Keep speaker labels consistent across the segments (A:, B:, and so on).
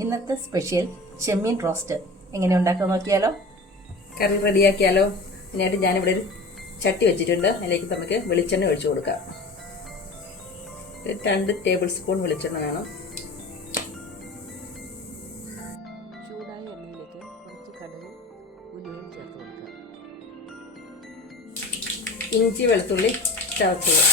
A: ഇന്നത്തെ സ്പെഷ്യൽ ചെമ്മീൻ റോസ്റ്റ് എങ്ങനെ ഉണ്ടാക്കാൻ നോക്കിയാലോ?
B: കറി റെഡിയാക്കിയാലോ? അതിനായിട്ട് ഞാനിവിടെ ഒരു ചട്ടി വെച്ചിട്ടുണ്ട്. അതിലേക്ക് നമുക്ക് വെളിച്ചെണ്ണ ഒഴിച്ചു കൊടുക്കാം. രണ്ട് ടേബിൾ സ്പൂൺ വെളിച്ചെണ്ണ വേണം. ചൂടായ എണ്ണയിലേക്ക് കുറച്ച് കടുക് ഉലുവയും ചേർത്ത് കൊടുക്കുക ഇഞ്ചി വെളുത്തുള്ളി ചതച്ചത്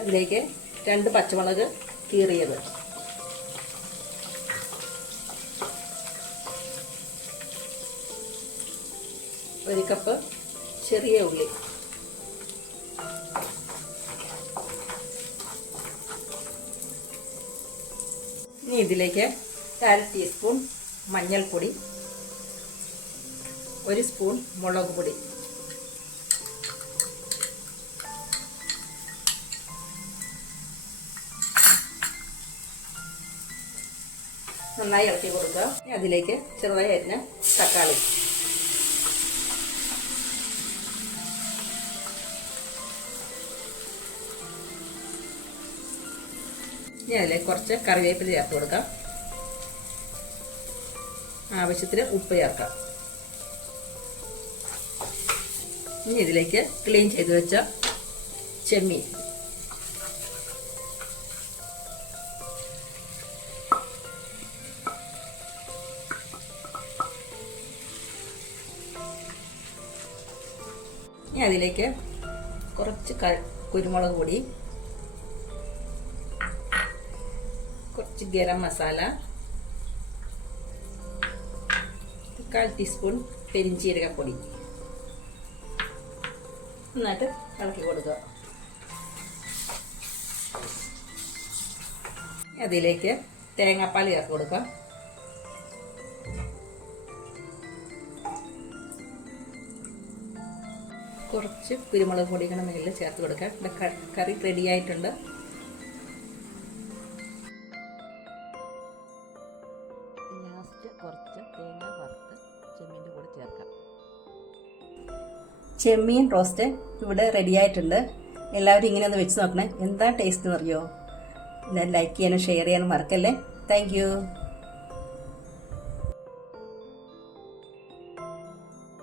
B: അതിലേക്ക് രണ്ട് പച്ചമുളക് കീറിയത്. ഒരു കപ്പ് ചെറിയ ഉള്ളി. ഇനി ഇതിലേക്ക് അര ടീസ്പൂൺ മഞ്ഞൾപ്പൊടി ഒരു സ്പൂൺ മുളക് പൊടി. നന്നായി ഇളക്കി കൊടുക്കുക. ഇനി അതിലേക്ക് ചെറുതായി അരിഞ്ഞ തക്കാളി. ഇനി അതിലേക്ക് കുറച്ച് കറിവേപ്പില ചേർത്ത് കൊടുക്കാം. ആവശ്യത്തിന് ഉപ്പ് ചേർക്കാം. ഇനി ഇതിലേക്ക് ക്ലീൻ ചെയ്ത് വെച്ച ചെമ്മീൻ. ഇനി അതിലേക്ക് കുറച്ച് കുരുമുളക് പൊടി കുറച്ച് ഗരം മസാല കാൽ ടീസ്പൂൺ പെരിഞ്ചീരകപ്പൊടി നന്നായിട്ട് ഇളക്കി കൊടുക്കുക. അതിലേക്ക് തേങ്ങാപ്പാൽ ചേർത്ത് കൊടുക്കുക. കുറച്ച് കുരുമുളക് പൊടിയുടെ മേലിൽ ചേർത്ത് കൊടുക്കാം. ഇവിടെ കറി റെഡി ആയിട്ടുണ്ട്.
A: ലാസ്റ്റ് കുറച്ച് തേങ്ങ വറുത്ത് ചെമ്മീന്റെ കൂടെ ചേർക്കാം.
B: ചെമ്മീൻ റോസ്റ്റ് ഇവിടെ റെഡി ആയിട്ടുണ്ട്. എല്ലാവരും ഇങ്ങനെ ഒന്ന് വെച്ച് നോക്കണേ. എന്താ ടേസ്റ്റ് എന്ന് അറിയോ? ലൈക്ക് ചെയ്യാനും ഷെയർ ചെയ്യാനും മറക്കല്ലേ? താങ്ക്